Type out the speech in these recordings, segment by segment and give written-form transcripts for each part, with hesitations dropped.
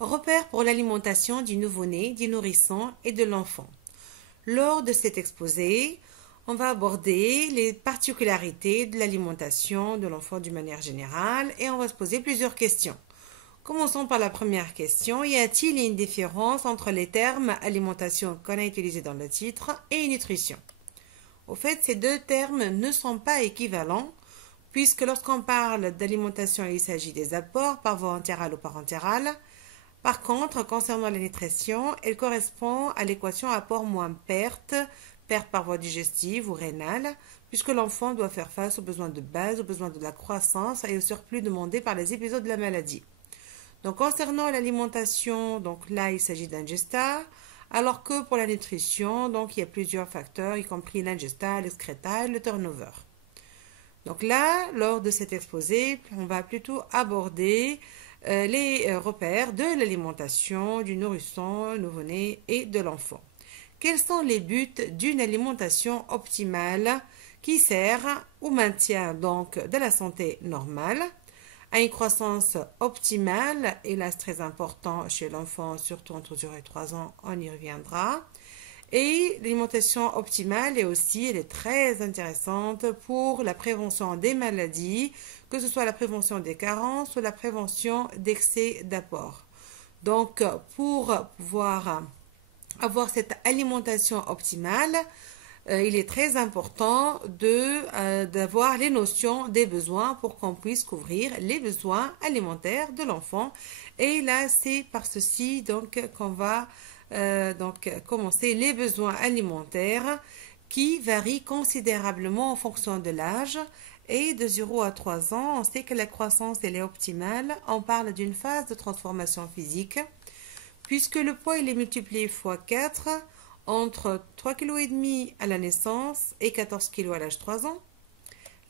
Repères pour l'alimentation du nouveau-né, du nourrisson et de l'enfant. Lors de cet exposé, on va aborder les particularités de l'alimentation de l'enfant d'une manière générale et on va se poser plusieurs questions. Commençons par la première question. Y a-t-il une différence entre les termes alimentation qu'on a utilisés dans le titre et nutrition? Au fait, ces deux termes ne sont pas équivalents puisque lorsqu'on parle d'alimentation, il s'agit des apports par voie entérale ou parentérale. Par contre, concernant la nutrition, elle correspond à l'équation apport moins perte, perte par voie digestive ou rénale, puisque l'enfant doit faire face aux besoins de base, aux besoins de la croissance et au surplus demandé par les épisodes de la maladie. Donc, concernant l'alimentation, donc là, il s'agit d'ingesta, alors que pour la nutrition, donc il y a plusieurs facteurs, y compris l'ingesta, l'excréta et le turnover. Donc là, lors de cet exposé, on va plutôt aborder les repères de l'alimentation du nourrisson, nouveau-né et de l'enfant. Quels sont les buts d'une alimentation optimale qui sert au maintien donc de la santé normale, à une croissance optimale, et là c'est très important chez l'enfant, surtout entre 0 et 3 ans, on y reviendra. Et l'alimentation optimale elle est très intéressante pour la prévention des maladies, que ce soit la prévention des carences ou la prévention d'excès d'apport. Donc, pour pouvoir avoir cette alimentation optimale, il est très important d'avoir les notions des besoins pour qu'on puisse couvrir les besoins alimentaires de l'enfant. Et là, c'est par ceci donc qu'on va commencer les besoins alimentaires qui varient considérablement en fonction de l'âge. Et de 0 à 3 ans, on sait que la croissance elle est optimale. On parle d'une phase de transformation physique puisque le poids il est multiplié fois 4 entre 3,5 kg à la naissance et 14 kg à l'âge de 3 ans.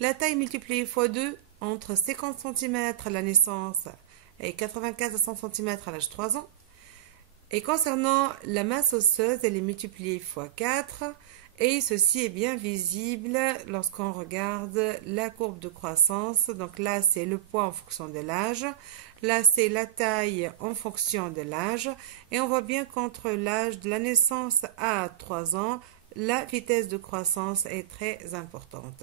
La taille multipliée fois 2 entre 50 cm à la naissance et 95 à 100 cm à l'âge de 3 ans. Et concernant la masse osseuse, elle est multipliée fois 4 et ceci est bien visible lorsqu'on regarde la courbe de croissance. Donc là, c'est le poids en fonction de l'âge. Là, c'est la taille en fonction de l'âge. Et on voit bien qu'entre l'âge de la naissance à 3 ans, la vitesse de croissance est très importante.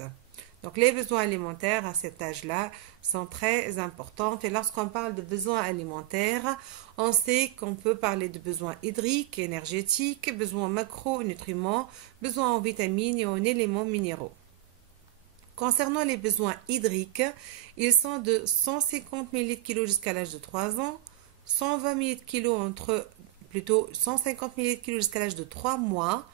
Donc, les besoins alimentaires à cet âge-là sont très importants. Et lorsqu'on parle de besoins alimentaires, on sait qu'on peut parler de besoins hydriques, énergétiques, besoins macronutriments, besoins en vitamines et en éléments minéraux. Concernant les besoins hydriques, ils sont de 150 ml/kg jusqu'à l'âge de 3 ans, 120 ml/kg 150 ml/kg jusqu'à l'âge de 3 mois,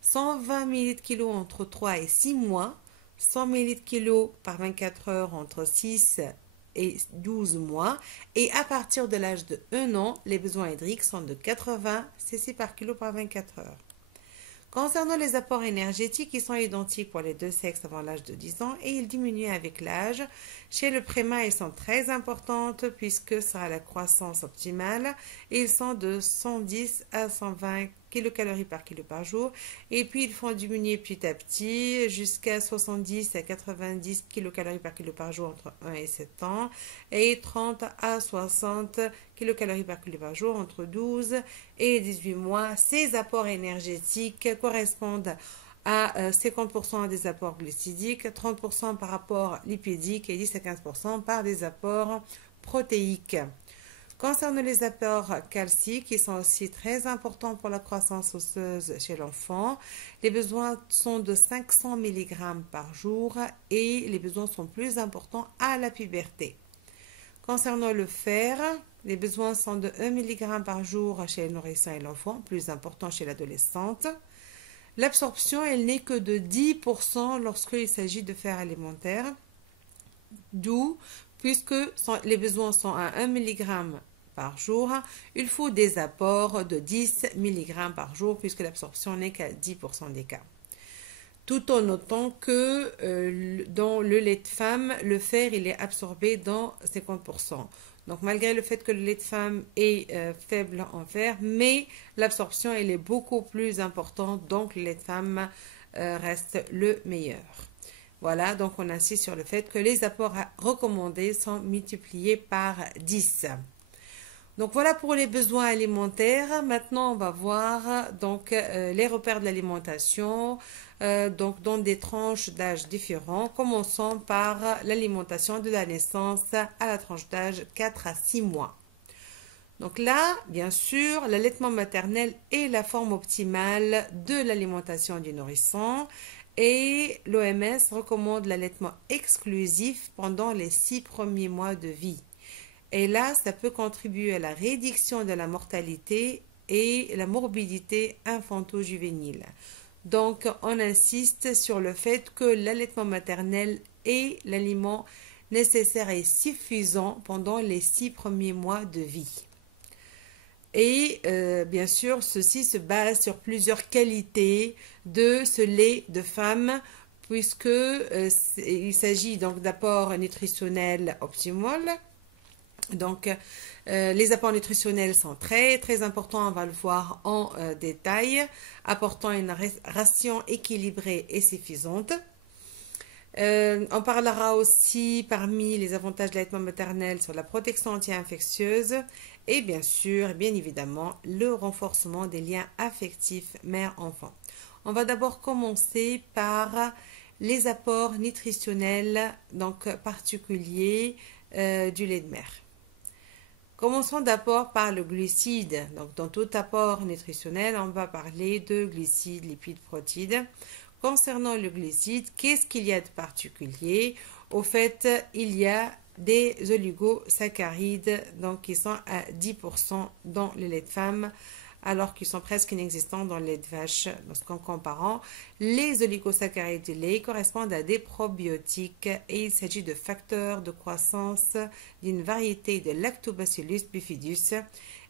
120 ml/kg entre 3 et 6 mois, 100 ml/kg par 24 heures entre 6 et 12 mois. Et à partir de l'âge de 1 an, les besoins hydriques sont de 80 cc par kilo par 24 heures. Concernant les apports énergétiques, ils sont identiques pour les deux sexes avant l'âge de 10 ans et ils diminuent avec l'âge. Chez le prémat, ils sont très importantes puisque ça a la croissance optimale et ils sont de 110 à 120 kilocalories par kilo par jour. Et puis, ils font diminuer petit à petit jusqu'à 70 à 90 kilocalories par kilo par jour entre 1 et 7 ans et 30 à 60 kilocalories par kilo par jour entre 12 et 18 mois. Ces apports énergétiques correspondent à 50% des apports glucidiques, 30% par apport lipidique et 10 à 15% par des apports protéiques. Concernant les apports calciques, ils sont aussi très importants pour la croissance osseuse chez l'enfant. Les besoins sont de 500 mg par jour et les besoins sont plus importants à la puberté. Concernant le fer, les besoins sont de 1 mg par jour chez le nourrisson et l'enfant, plus important chez l'adolescente. L'absorption, elle n'est que de 10% lorsqu'il s'agit de fer alimentaire, d'où, puisque les besoins sont à 1 mg par jour, il faut des apports de 10 mg par jour, puisque l'absorption n'est qu'à 10% des cas. Tout en notant que dans le lait de femme, le fer il est absorbé dans 50%. Donc malgré le fait que le lait de femme est faible en fer, mais l'absorption elle est beaucoup plus importante, donc le lait de femme reste le meilleur. Voilà, donc on insiste sur le fait que les apports recommandés sont multipliés par 10. Donc voilà pour les besoins alimentaires. Maintenant, on va voir donc les repères de l'alimentation donc dans des tranches d'âge différents. Commençons par l'alimentation de la naissance à la tranche d'âge 4 à 6 mois. Donc là, bien sûr, l'allaitement maternel est la forme optimale de l'alimentation du nourrisson et l'OMS recommande l'allaitement exclusif pendant les 6 premiers mois de vie. Et là, ça peut contribuer à la réduction de la mortalité et la morbidité infanto-juvénile. Donc, on insiste sur le fait que l'allaitement maternel est l'aliment nécessaire et suffisant pendant les 6 premiers mois de vie. Et bien sûr, ceci se base sur plusieurs qualités de ce lait de femme, puisque il s'agit donc d'apports nutritionnels optimaux. Donc, les apports nutritionnels sont très très importants, on va le voir en détail, apportant une ration équilibrée et suffisante. On parlera aussi parmi les avantages de l'allaitement maternel sur la protection anti-infectieuse et bien sûr, bien évidemment, le renforcement des liens affectifs mère-enfant. On va d'abord commencer par les apports nutritionnels donc particuliers du lait de mère. Commençons d'abord par le glucide. Donc, dans tout apport nutritionnel, on va parler de glucides, lipides, protides. Concernant le glucide, qu'est-ce qu'il y a de particulier? Au fait, il y a des oligosaccharides donc, qui sont à 10% dans le lait de femme, alors qu'ils sont presque inexistants dans le lait de vache. Lorsqu'en comparant, les oligosaccharides du lait correspondent à des probiotiques et il s'agit de facteurs de croissance d'une variété de Lactobacillus bifidus.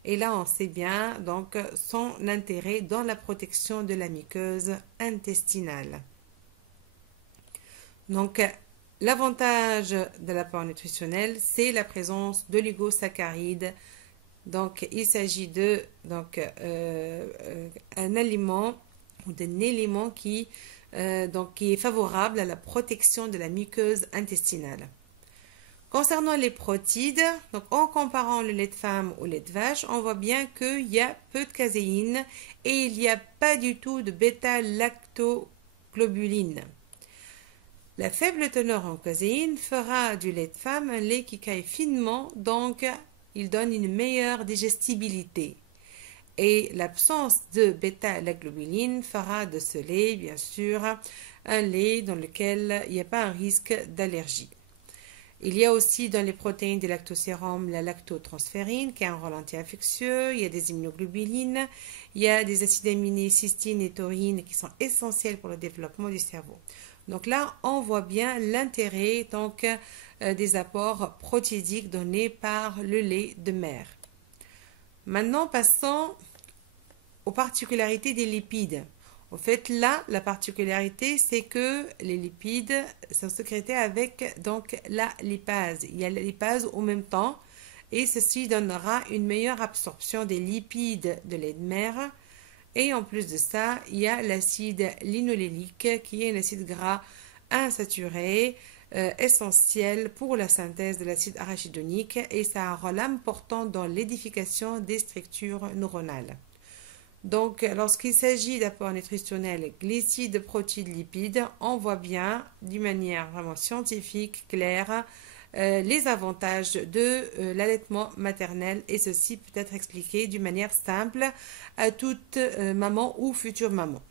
Et là, on sait bien donc son intérêt dans la protection de la muqueuse intestinale. Donc, l'avantage de l'apport nutritionnel, c'est la présence d'oligosaccharides. Donc, il s'agit de un aliment ou d'un élément qui est favorable à la protection de la muqueuse intestinale. Concernant les protides, donc en comparant le lait de femme au lait de vache, on voit bien qu'il y a peu de caséine et il n'y a pas du tout de bêta-lactoglobuline. La faible teneur en caséine fera du lait de femme un lait qui caille finement, donc il donne une meilleure digestibilité. Et l'absence de bêta-lactoglobuline fera de ce lait, bien sûr, un lait dans lequel il n'y a pas un risque d'allergie. Il y a aussi dans les protéines des lactosérums la lactotransférine qui a un rôle anti-infectieux, il y a des immunoglobulines, il y a des acides aminés cystine et taurine qui sont essentiels pour le développement du cerveau. Donc là, on voit bien l'intérêt des apports protidiques donnés par le lait de mère. Maintenant, passons aux particularités des lipides. En fait, là, la particularité, c'est que les lipides sont sécrétés avec donc la lipase. Il y a la lipase au même temps et ceci donnera une meilleure absorption des lipides de lait de mère. Et en plus de ça, il y a l'acide linolénique qui est un acide gras insaturé essentiel pour la synthèse de l'acide arachidonique et ça a un rôle important dans l'édification des structures neuronales. Donc, lorsqu'il s'agit d'apports nutritionnels, glucides, protides, lipides, on voit bien, d'une manière vraiment scientifique, claire, les avantages de l'allaitement maternel et ceci peut être expliqué d'une manière simple à toute maman ou future maman.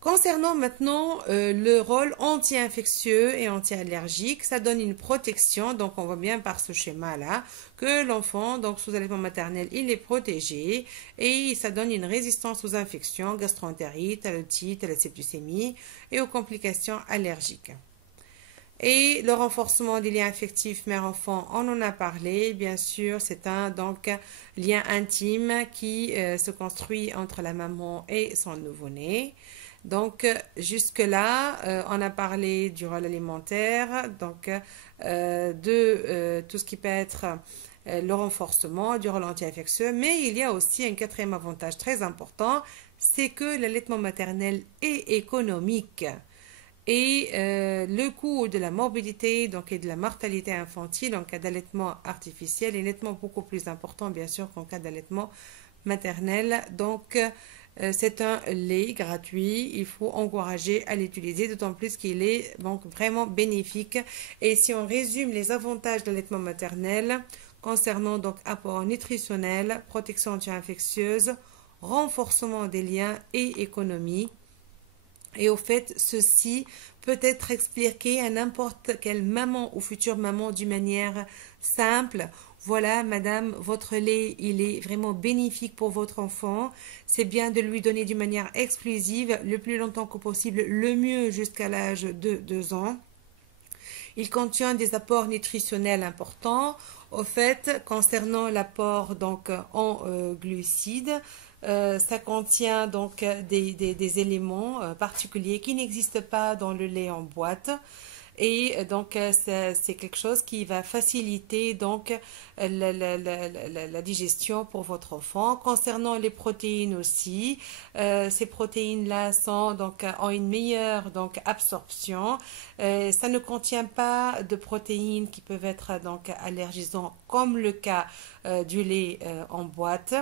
Concernant maintenant le rôle anti-infectieux et anti-allergique, ça donne une protection, donc on voit bien par ce schéma-là que l'enfant, donc sous allaitement maternel, il est protégé et ça donne une résistance aux infections, gastro-entérite, à l'otite, à la septicémie et aux complications allergiques. Et le renforcement des liens affectifs mère-enfant, on en a parlé, bien sûr, c'est un lien intime qui se construit entre la maman et son nouveau-né. Donc, jusque-là, on a parlé du rôle alimentaire, de tout ce qui peut être le renforcement du rôle anti-infectieux, mais il y a aussi un quatrième avantage très important, c'est que l'allaitement maternel est économique. Et le coût de la morbidité donc, et de la mortalité infantile en cas d'allaitement artificiel est nettement beaucoup plus important, bien sûr, qu'en cas d'allaitement maternel. Donc, c'est un lait gratuit. Il faut encourager à l'utiliser, d'autant plus qu'il est donc, vraiment bénéfique. Et si on résume les avantages de l'allaitement maternel concernant donc apport nutritionnel, protection anti-infectieuse, renforcement des liens et économie. Et au fait, ceci peut être expliqué à n'importe quelle maman ou future maman d'une manière simple. Voilà, madame, votre lait, il est vraiment bénéfique pour votre enfant. C'est bien de lui donner d'une manière exclusive, le plus longtemps que possible, le mieux jusqu'à l'âge de 2 ans. Il contient des apports nutritionnels importants. Au fait, concernant l'apport donc en glucides, ça contient donc des éléments particuliers qui n'existent pas dans le lait en boîte. Et donc, c'est quelque chose qui va faciliter donc la digestion pour votre enfant. Concernant les protéines aussi, ces protéines-là sont donc ont une meilleure donc absorption. Ça ne contient pas de protéines qui peuvent être donc allergisantes, comme le cas du lait en boîte.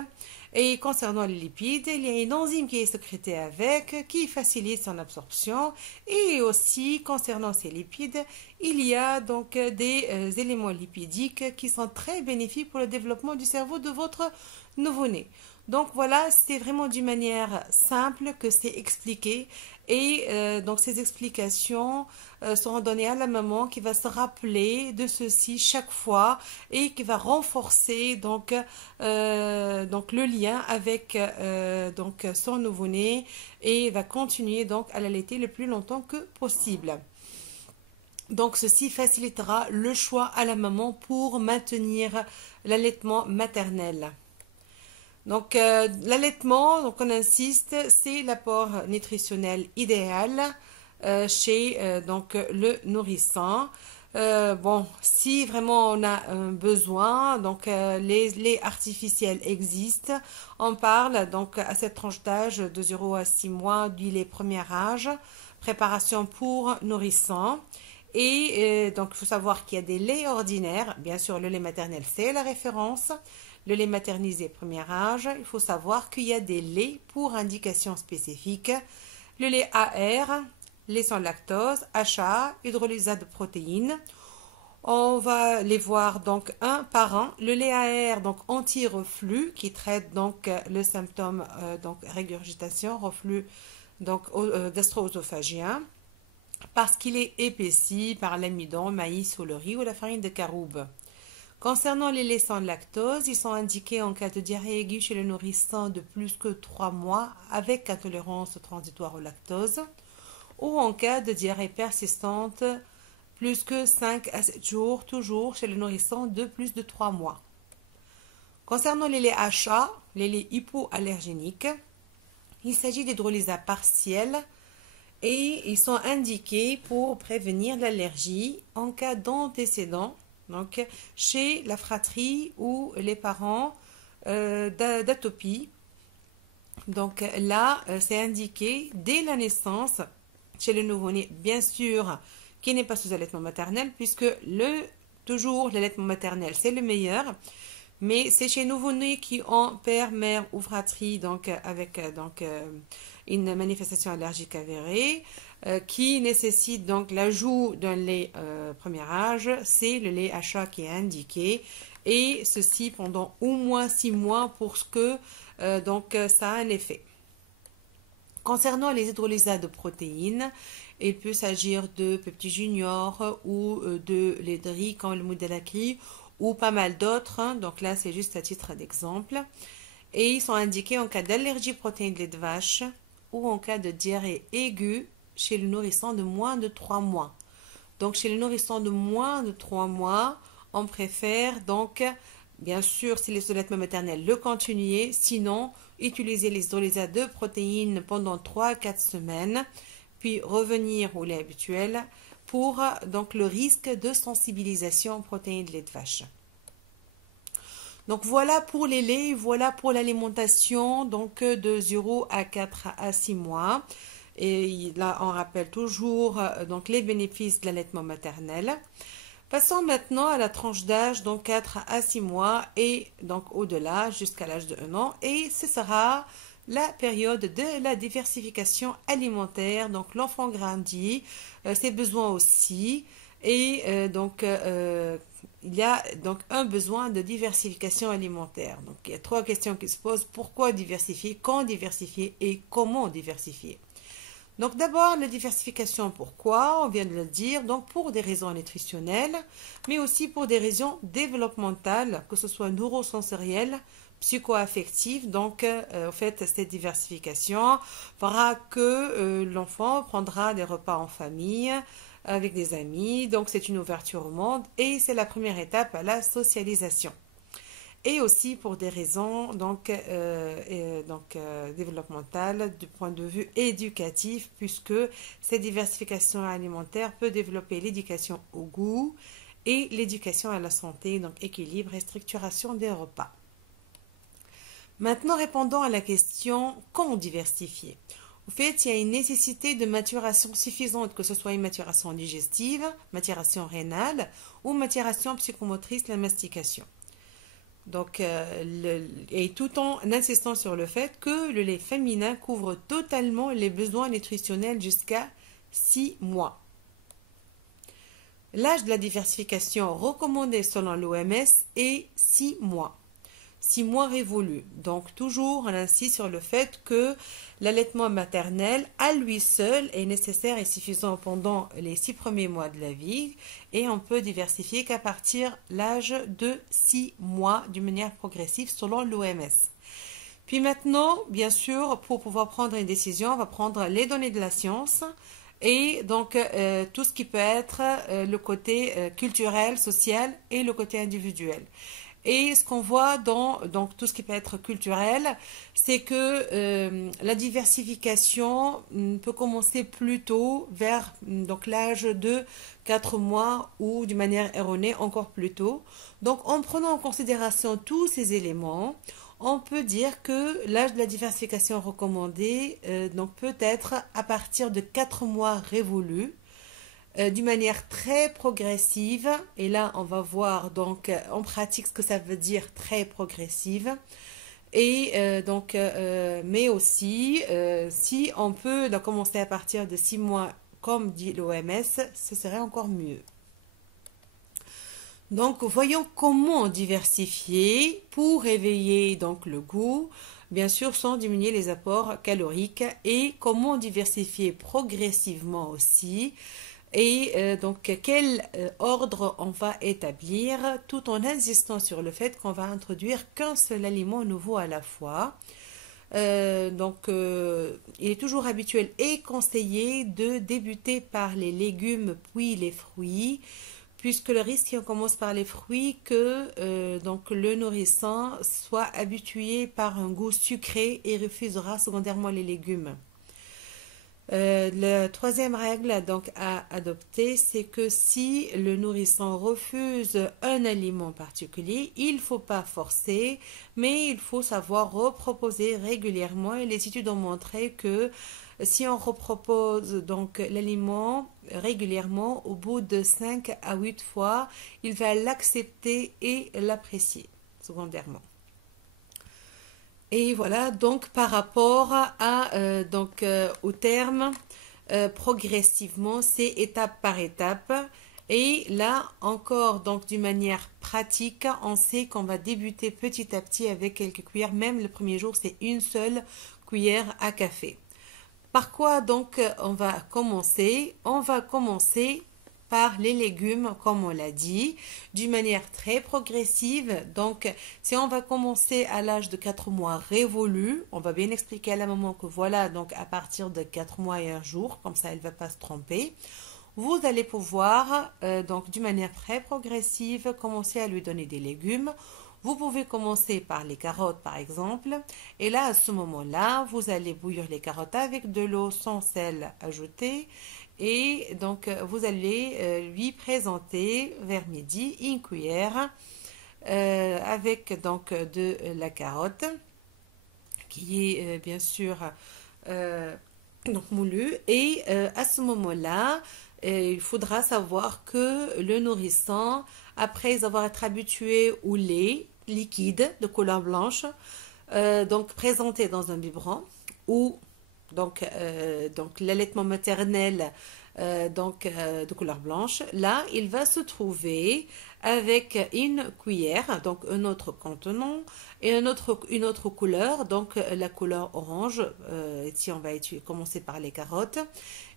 Et concernant les lipides, il y a une enzyme qui est sécrétée avec, qui facilite son absorption. Et aussi, concernant ces lipides, il y a donc des éléments lipidiques qui sont très bénéfiques pour le développement du cerveau de votre nouveau-né. Donc voilà, c'est vraiment d'une manière simple que c'est expliqué. Et donc ces explications seront données à la maman qui va se rappeler de ceci chaque fois et qui va renforcer donc le lien avec donc son nouveau-né et va continuer donc à l'allaiter le plus longtemps que possible. Donc ceci facilitera le choix à la maman pour maintenir l'allaitement maternel. Donc l'allaitement, donc on insiste, c'est l'apport nutritionnel idéal chez donc le nourrisson. Bon, si vraiment on a un besoin, donc les laits artificiels existent. On parle donc à cette tranche d'âge de 0 à 6 mois du lait premier âge, préparation pour nourrisson. Et donc il faut savoir qu'il y a des laits ordinaires, bien sûr le lait maternel c'est la référence. Le lait maternisé premier âge, il faut savoir qu'il y a des laits pour indication spécifique. Le lait AR, lait sans lactose, HA, hydrolysat de protéines. On va les voir donc un par un. Le lait AR, donc anti-reflux, qui traite donc le symptôme donc régurgitation, reflux donc gastro-œsophagien, parce qu'il est épaissi par l'amidon, maïs ou le riz ou la farine de caroube. Concernant les laits sans lactose, ils sont indiqués en cas de diarrhée aiguë chez le nourrisson de plus que 3 mois avec intolérance transitoire au lactose ou en cas de diarrhée persistante plus que 5 à 7 jours, toujours chez le nourrisson de plus de 3 mois. Concernant les laits HA, les laits hypoallergéniques, il s'agit d'hydrolysats partiels et ils sont indiqués pour prévenir l'allergie en cas d'antécédent. Donc, chez la fratrie ou les parents d'atopie. Donc là, c'est indiqué dès la naissance chez le nouveau-né, bien sûr, qui n'est pas sous allaitement maternel, puisque toujours l'allaitement maternel, c'est le meilleur. Mais c'est chez nouveau-nés qui ont père, mère ou fratrie, donc avec une manifestation allergique avérée, qui nécessite donc l'ajout d'un lait premier âge, c'est le lait HA qui est indiqué, et ceci pendant au moins 6 mois pour que donc ça a un effet. Concernant les hydrolysats de protéines, il peut s'agir de Pepti Junior ou de lait de riz comme le Moudalakri ou pas mal d'autres, donc là c'est juste à titre d'exemple, et ils sont indiqués en cas d'allergie protéine de lait de vache ou en cas de diarrhée aiguë chez le nourrisson de moins de 3 mois. Donc chez le nourrisson de moins de 3 mois, on préfère donc, bien sûr, si les allaitements maternels, le continuer, sinon utiliser les hydrolysats de protéines pendant 3 à 4 semaines, puis revenir au lait habituel pour donc le risque de sensibilisation aux protéines de lait de vache. Donc voilà pour les laits, voilà pour l'alimentation donc de 0 à 4 à 6 mois. Et là, on rappelle toujours donc les bénéfices de l'allaitement maternel. Passons maintenant à la tranche d'âge, donc 4 à 6 mois et donc au-delà jusqu'à l'âge de 1 an. Et ce sera la période de la diversification alimentaire. Donc l'enfant grandit, ses besoins aussi. Et il y a donc un besoin de diversification alimentaire. Donc il y a trois questions qui se posent. Pourquoi diversifier, quand diversifier et comment diversifier? Donc d'abord, la diversification, pourquoi? On vient de le dire, donc pour des raisons nutritionnelles, mais aussi pour des raisons développementales, que ce soit neurosensorielles, psycho-affectives. Donc, en fait, cette diversification fera que l'enfant prendra des repas en famille, avec des amis. Donc, c'est une ouverture au monde et c'est la première étape à la socialisation et aussi pour des raisons développementales du point de vue éducatif, puisque cette diversification alimentaire peut développer l'éducation au goût et l'éducation à la santé, donc équilibre et structuration des repas. Maintenant, répondons à la question quand diversifier. En fait, il y a une nécessité de maturation suffisante, que ce soit une maturation digestive, maturation rénale ou maturation psychomotrice, la mastication. Donc, et tout en insistant sur le fait que le lait féminin couvre totalement les besoins nutritionnels jusqu'à 6 mois. L'âge de la diversification recommandé selon l'OMS est 6 mois. 6 mois révolus. Donc toujours on insiste sur le fait que l'allaitement maternel à lui seul est nécessaire et suffisant pendant les 6 premiers mois de la vie et on peut diversifier qu'à partir de l'âge de 6 mois d'une manière progressive selon l'OMS. Puis maintenant, bien sûr, pour pouvoir prendre une décision, on va prendre les données de la science et donc tout ce qui peut être le côté culturel, social et le côté individuel. Et ce qu'on voit dans donc, tout ce qui peut être culturel, c'est que la diversification peut commencer plus tôt, vers donc, l'âge de 4 mois ou d'une manière erronée encore plus tôt. Donc en prenant en considération tous ces éléments, on peut dire que l'âge de la diversification recommandé donc peut être à partir de 4 mois révolus d'une manière très progressive. Et là, on va voir donc en pratique ce que ça veut dire très progressive. Et mais aussi, si on peut donc, commencer à partir de 6 mois, comme dit l'OMS, ce serait encore mieux. Donc, voyons comment diversifier pour éveiller donc le goût, bien sûr sans diminuer les apports caloriques, et comment diversifier progressivement aussi. Et donc, quel ordre on va établir tout en insistant sur le fait qu'on va introduire qu'un seul aliment nouveau à la fois. Il est toujours habituel et conseillé de débuter par les légumes puis les fruits, puisque le risque, si on commence par les fruits, que donc le nourrisson soit habitué par un goût sucré et refusera secondairement les légumes. La troisième règle donc à adopter, c'est que si le nourrisson refuse un aliment particulier, il ne faut pas forcer, mais il faut savoir reproposer régulièrement. Et les études ont montré que si on repropose donc l'aliment régulièrement, au bout de 5 à 8 fois, il va l'accepter et l'apprécier secondairement. Et voilà, donc par rapport au terme, progressivement, c'est étape par étape. Et là, encore, donc d'une manière pratique, on sait qu'on va débuter petit à petit avec quelques cuillères. Même le premier jour, c'est une seule cuillère à café. Par quoi donc on va commencer? On va commencer par les légumes, comme on l'a dit, d'une manière très progressive. Donc, si on va commencer à l'âge de 4 mois révolu, on va bien expliquer à la maman que voilà, donc à partir de 4 mois et un jour, comme ça elle ne va pas se tromper. Vous allez pouvoir, donc d'une manière très progressive, commencer à lui donner des légumes. Vous pouvez commencer par les carottes, par exemple. Et là, à ce moment-là, vous allez bouillir les carottes avec de l'eau sans sel ajouté. Et donc, vous allez lui présenter vers midi une cuillère avec donc de la carotte qui est bien sûr donc moulu. Et à ce moment-là, il faudra savoir que le nourrisson, après avoir été habitué au lait liquide de couleur blanche, donc présenté dans un biberon, ou donc l'allaitement maternel de couleur blanche, là, il va se trouver avec une cuillère, donc un autre contenant, et une autre couleur, donc la couleur orange, ici on va commencer par les carottes,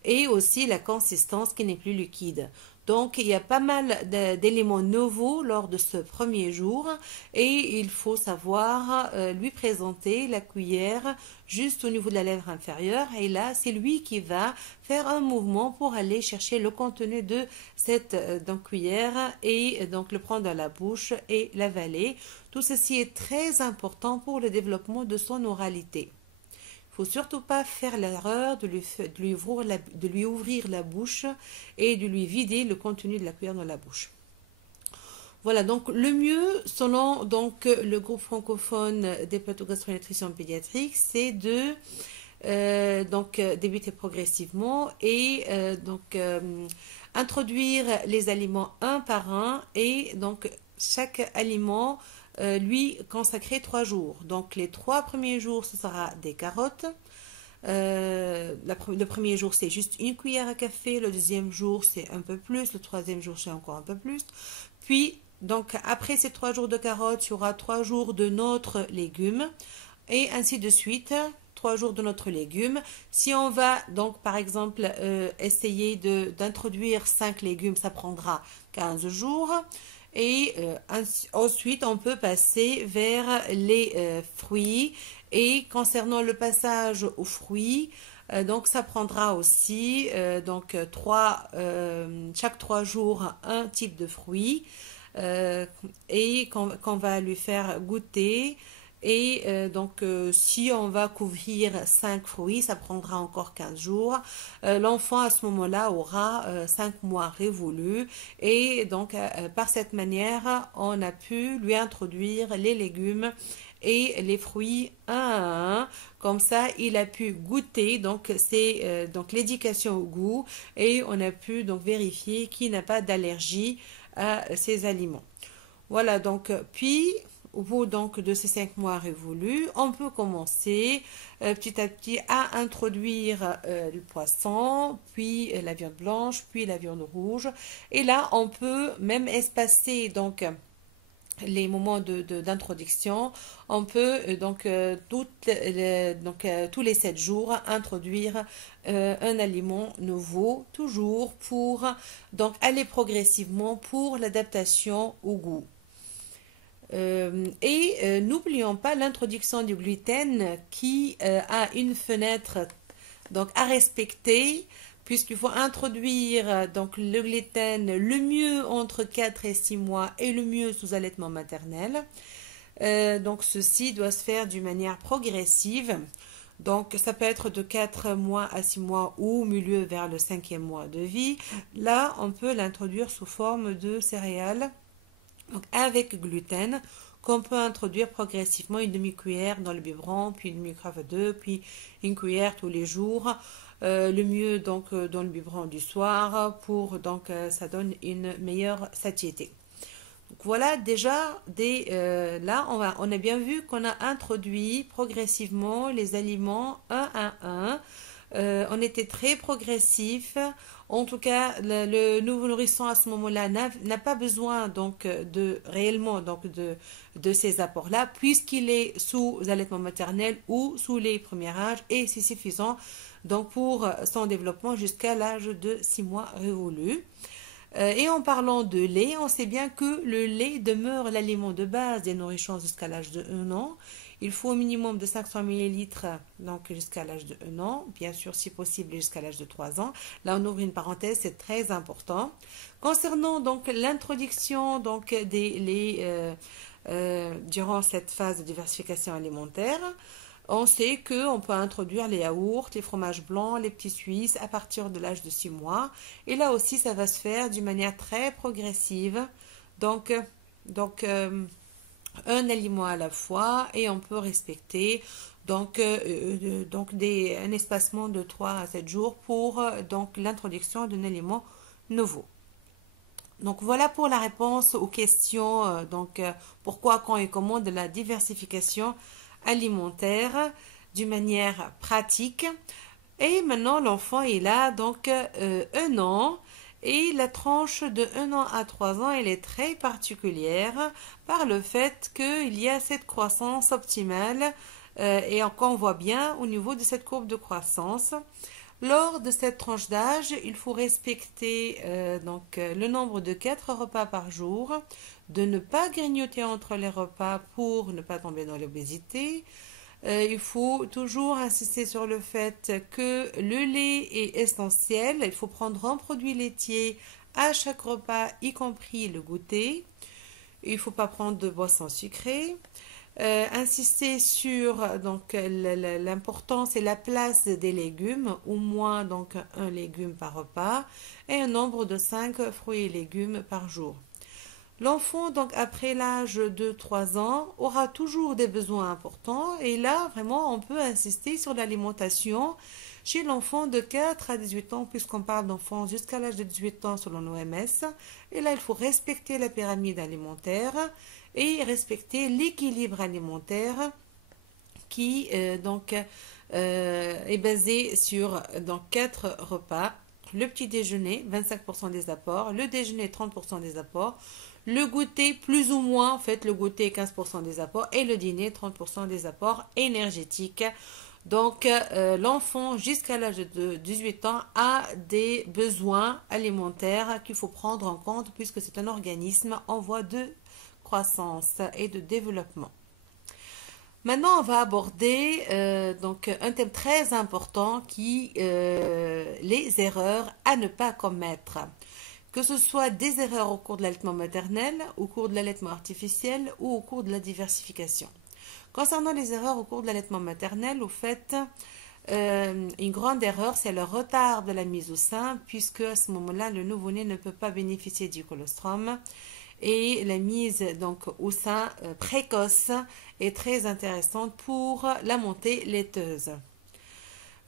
et aussi la consistance qui n'est plus liquide. Donc, il y a pas mal d'éléments nouveaux lors de ce premier jour et il faut savoir lui présenter la cuillère juste au niveau de la lèvre inférieure. Et là, c'est lui qui va faire un mouvement pour aller chercher le contenu de cette donc, cuillère et donc le prendre dans la bouche et l'avaler. Tout ceci est très important pour le développement de son oralité. Il ne faut surtout pas faire l'erreur de lui ouvrir la bouche et de lui vider le contenu de la cuillère dans la bouche. Voilà, donc le mieux, selon donc, le groupe francophone des pathogastronutrition pédiatrique, c'est de débuter progressivement et introduire les aliments un par un et donc chaque aliment lui consacrer 3 jours. Donc les 3 premiers jours, ce sera des carottes. Le premier jour, c'est juste une cuillère à café. Le deuxième jour, c'est un peu plus. Le troisième jour, c'est encore un peu plus. Puis, donc, après ces 3 jours de carottes, il y aura 3 jours de notre légume. Et ainsi de suite. 3 jours de notre légume. Si on va, donc, par exemple, essayer d'introduire 5 légumes, ça prendra 15 jours. Et ensuite, on peut passer vers les fruits. Et concernant le passage aux fruits, donc ça prendra aussi chaque 3 jours un type de fruit et qu'on va lui faire goûter. Et si on va couvrir 5 fruits, ça prendra encore 15 jours. L'enfant, à ce moment-là, aura 5 mois révolus. Et donc, par cette manière, on a pu lui introduire les légumes et les fruits un à un. Comme ça, il a pu goûter. Donc, c'est l'éducation au goût. Et on a pu donc vérifier qu'il n'a pas d'allergie à ces aliments. Voilà, donc, puis au bout donc de ces 5 mois révolus, on peut commencer petit à petit à introduire le poisson, puis la viande blanche, puis la viande rouge. Et là, on peut même espacer donc les moments d'introduction. On peut tous les 7 jours introduire un aliment nouveau, toujours pour donc aller progressivement pour l'adaptation au goût. N'oublions pas l'introduction du gluten qui a une fenêtre donc à respecter puisqu'il faut introduire donc le gluten le mieux entre 4 et 6 mois et le mieux sous allaitement maternel. Donc ceci doit se faire d'une manière progressive. Donc ça peut être de 4 mois à 6 mois ou milieu vers le 5e mois de vie. Là, on peut l'introduire sous forme de céréales. Donc avec gluten, qu'on peut introduire progressivement une demi-cuillère dans le biberon, puis une demi-cuillère à 2, puis une cuillère tous les jours. Le mieux donc dans le biberon du soir pour ça donne une meilleure satiété. Donc voilà déjà là on a bien vu qu'on a introduit progressivement les aliments un à un. On était très progressif. En tout cas, le nouveau nourrisson à ce moment-là n'a pas besoin réellement de ces apports-là, puisqu'il est sous allaitement maternel ou sous les premiers âges, et c'est suffisant donc pour son développement jusqu'à l'âge de 6 mois révolus. Et en parlant de lait, on sait bien que le lait demeure l'aliment de base des nourrissons jusqu'à l'âge de 1 an. Il faut au minimum de 500 ml donc jusqu'à l'âge de 1 an, bien sûr si possible jusqu'à l'âge de 3 ans. Là on ouvre une parenthèse, c'est très important. Concernant donc l'introduction donc des laits durant cette phase de diversification alimentaire, on sait qu'on peut introduire les yaourts, les fromages blancs, les petits suisses à partir de l'âge de 6 mois. Et là aussi ça va se faire d'une manière très progressive. un aliment à la fois et on peut respecter un espacement de 3 à 7 jours pour donc l'introduction d'un aliment nouveau. Donc voilà pour la réponse aux questions pourquoi, quand et comment de la diversification alimentaire d'une manière pratique. Et maintenant l'enfant est là donc 1 an. Et la tranche de 1 an à 3 ans, elle est très particulière par le fait qu'il y a cette croissance optimale et encore on voit bien au niveau de cette courbe de croissance. Lors de cette tranche d'âge, il faut respecter le nombre de 4 repas par jour, de ne pas grignoter entre les repas pour ne pas tomber dans l'obésité. Il faut toujours insister sur le fait que le lait est essentiel. Il faut prendre un produit laitier à chaque repas, y compris le goûter. Il ne faut pas prendre de boissons sucrées. Insister sur l'importance et la place des légumes, au moins donc un légume par repas et un nombre de 5 fruits et légumes par jour. L'enfant, donc après l'âge de 3 ans, aura toujours des besoins importants et là, vraiment, on peut insister sur l'alimentation chez l'enfant de 4 à 18 ans, puisqu'on parle d'enfants jusqu'à l'âge de 18 ans selon l'OMS. Et là, il faut respecter la pyramide alimentaire et respecter l'équilibre alimentaire qui est basé sur 4 repas. Le petit déjeuner, 25% des apports. Le déjeuner, 30% des apports. Le goûter, plus ou moins, en fait, le goûter, 15% des apports. Et le dîner, 30% des apports énergétiques. Donc, l'enfant, jusqu'à l'âge de 18 ans, a des besoins alimentaires qu'il faut prendre en compte puisque c'est un organisme en voie de croissance et de développement. Maintenant, on va aborder un thème très important qui les erreurs à ne pas commettre. Que ce soit des erreurs au cours de l'allaitement maternel, au cours de l'allaitement artificiel ou au cours de la diversification. Concernant les erreurs au cours de l'allaitement maternel, au fait, une grande erreur, c'est le retard de la mise au sein, puisque à ce moment-là, le nouveau-né ne peut pas bénéficier du colostrum. Et la mise au sein précoce est très intéressante pour la montée laiteuse.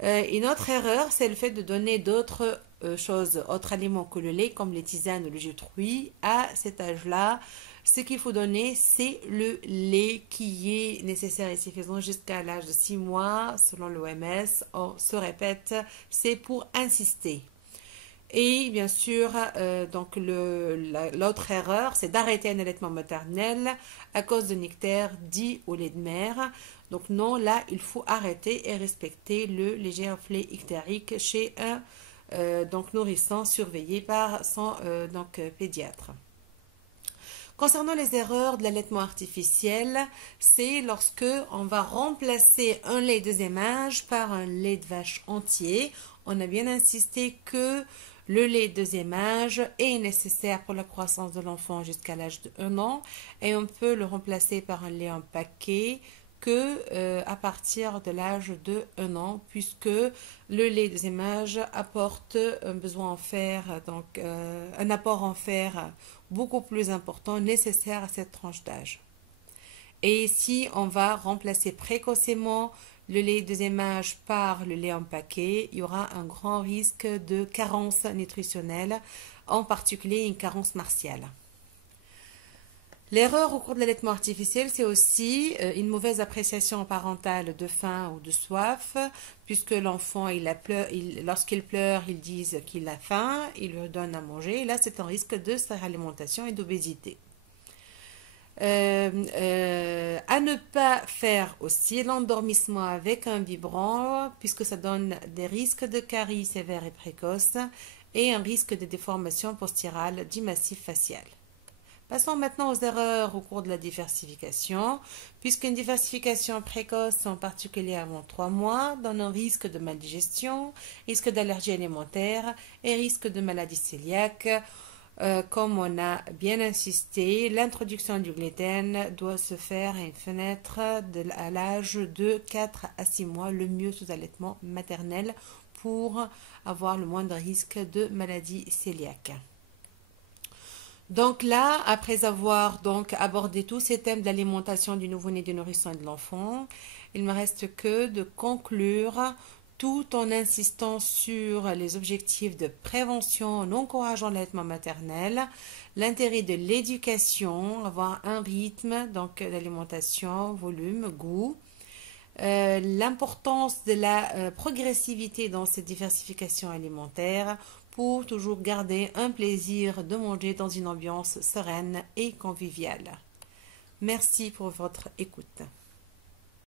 Une autre erreur, c'est le fait de donner d'autres choses, autres aliments que le lait, comme les tisanes ou le jus de fruits. À cet âge-là, ce qu'il faut donner, c'est le lait qui est nécessaire et suffisant jusqu'à l'âge de 6 mois, selon l'OMS. On se répète, c'est pour insister. Et bien sûr, l'autre erreur, c'est d'arrêter un allaitement maternel à cause de nectar dit au lait de mère. Donc non, là, il faut arrêter et respecter le léger reflet ictérique chez un nourrisson surveillé par son pédiatre. Concernant les erreurs de l'allaitement artificiel, c'est lorsque on va remplacer un lait deuxième âge par un lait de vache entier. On a bien insisté que le lait deuxième âge est nécessaire pour la croissance de l'enfant jusqu'à l'âge de 1 an et on peut le remplacer par un lait en paquet à partir de l'âge de 1 an, puisque le lait deuxième âge apporte un besoin en fer, un apport en fer beaucoup plus important nécessaire à cette tranche d'âge. Et si on va remplacer précocement le lait deuxième âge par le lait en paquet, il y aura un grand risque de carence nutritionnelle, en particulier une carence martiale. L'erreur au cours de l'allaitement artificiel, c'est aussi une mauvaise appréciation parentale de faim ou de soif, puisque l'enfant, lorsqu'il pleure, ils disent qu'il a faim, ils lui donnent à manger, et là c'est un risque de suralimentation et d'obésité. À ne pas faire aussi l'endormissement avec un biberon, puisque ça donne des risques de caries sévères et précoces et un risque de déformation posturale du massif facial. Passons maintenant aux erreurs au cours de la diversification, puisqu'une diversification précoce, en particulier avant 3 mois, donne un risque de maldigestion, risque d'allergie alimentaire et risque de maladie cœliaque. Comme on a bien insisté, l'introduction du gluten doit se faire à une fenêtre à l'âge de 4 à 6 mois, le mieux sous allaitement maternel pour avoir le moindre risque de maladie cœliaque. Donc là, après avoir donc abordé tous ces thèmes de l'alimentation du nouveau-né, du nourrisson et de l'enfant, il me reste que de conclure tout en insistant sur les objectifs de prévention en encourageant l'allaitement maternel, l'intérêt de l'éducation, avoir un rythme, donc l'alimentation, volume, goût, l'importance de la progressivité dans cette diversification alimentaire pour toujours garder un plaisir de manger dans une ambiance sereine et conviviale. Merci pour votre écoute.